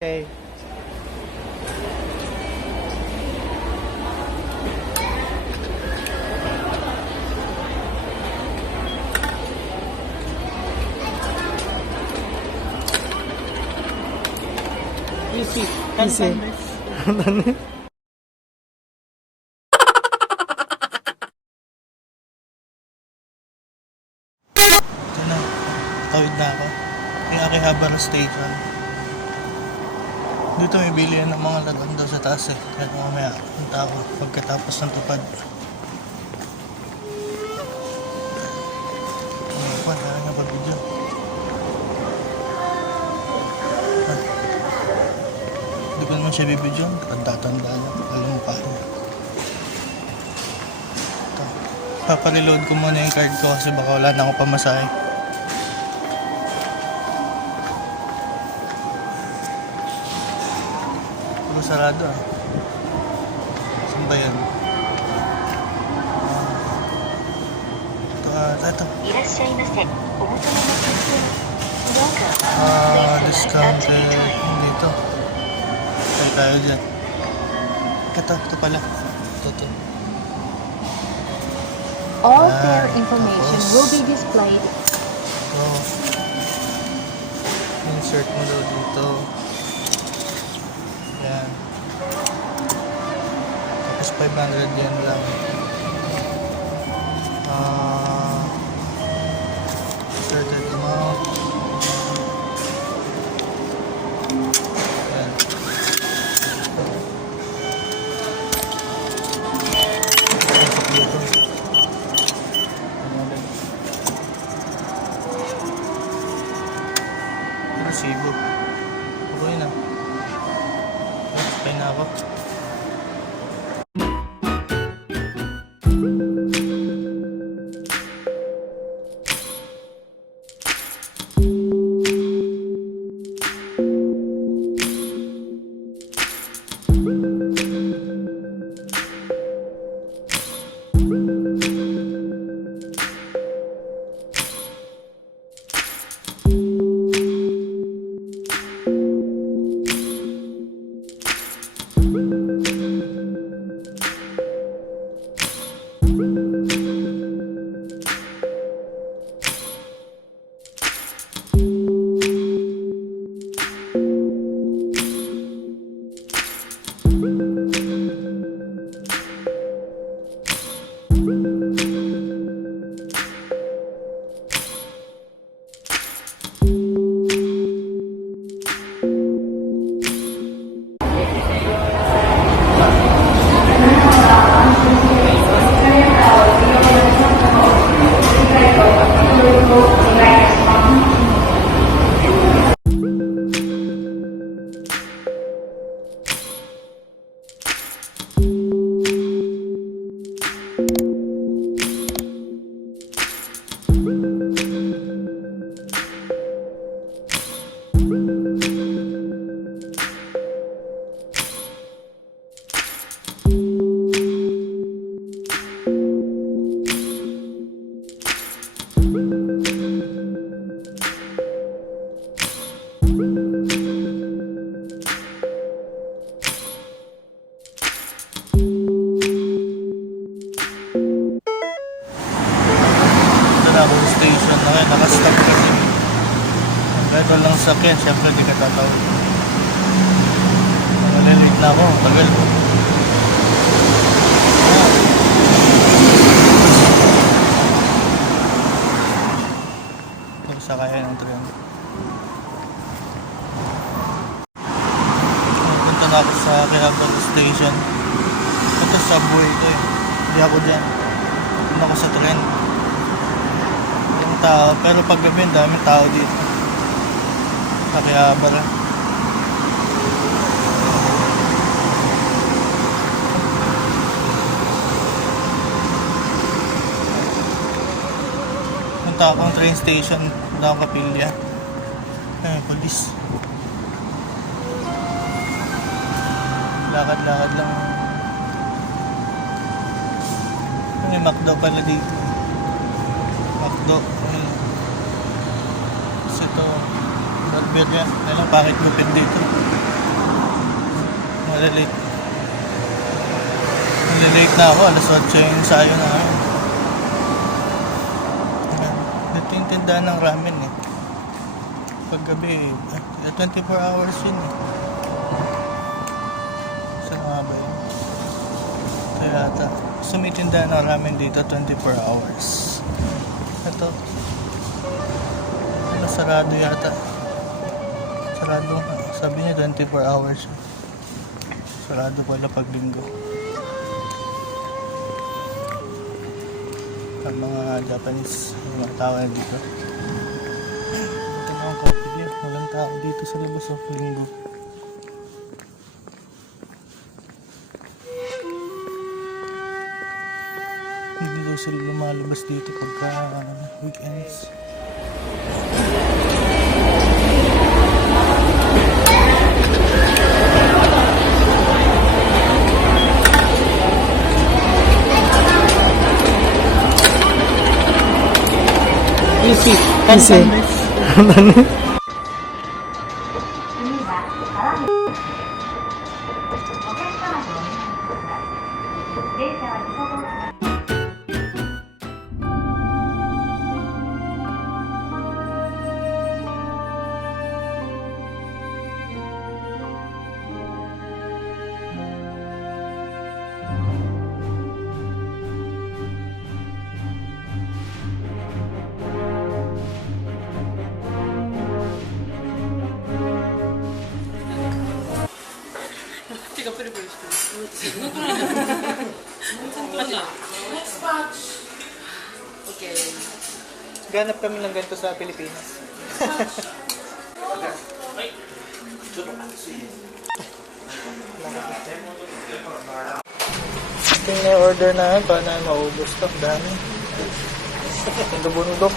Okay. Easy. Easy. Ito na. Tawid na ako. Yung Akihabara Station. Dito may bili ng mga lagang daw sa taas eh. Kaya mamaya punta ako pagkatapos ng tupad. Kaya nga pag-video. Hindi ko naman siya bibidyon. Tanda-tanda na. Alam mo pa niya. Ito. Papareload ko muna yung card ko kasi baka wala na ako pamasahe. Puro sarado ah. Saan ba yan? Ito. Discounted. Hindi ito. Tayo tayo dyan. Ito pala. Ito. All fare information will be displayed. Insert mo daw dito. Yan. Tapos 500 yen lang. Certain amount. Yan. Pasok dito. Resibo. Okay na. Pay na ako. Station na kayo, nakastop kasi ito lang sakyan, syempre di ka tatawag. Nalilate na ako, tagal mo. Nagsakaya ng tren. Punta na ako sa Akihabara Station. Ito subway ito eh, hindi ako dyan. Punta ako sa tren. Tao, pero pag gabi daming tao dito. Akihabara. Punta akong train station, punta akong Kapilya. Police. Lakad-lakad lang. May McDo pala dito. McDo. Kasi ito, burger yan. Kailang bakit gupit dito. Nalilate. Nalilate na ako. Alas 8 yung ensayo na ako. Dito yung tindahan ng ramen eh. Paggabi, 24 hours yun eh. Saan nga ba yun? Ito yata. Sumitindahan ng ramen dito 24 hours. Ito. Sarado yata. Sarado. Sabi niya 24 hours. Sarado pala pag linggo. Ang mga Japanese, mga tao na dito. Ito na ang coffee niya. Walang tao dito sa labas of linggo. Hindi daw sila lumalabas dito pagka weekends. Easy. Easy. Okay. Ganap kami ng ganito sa Pilipinas. Ito yung order na yun, paano na maubos to? Dami. Ang bundok.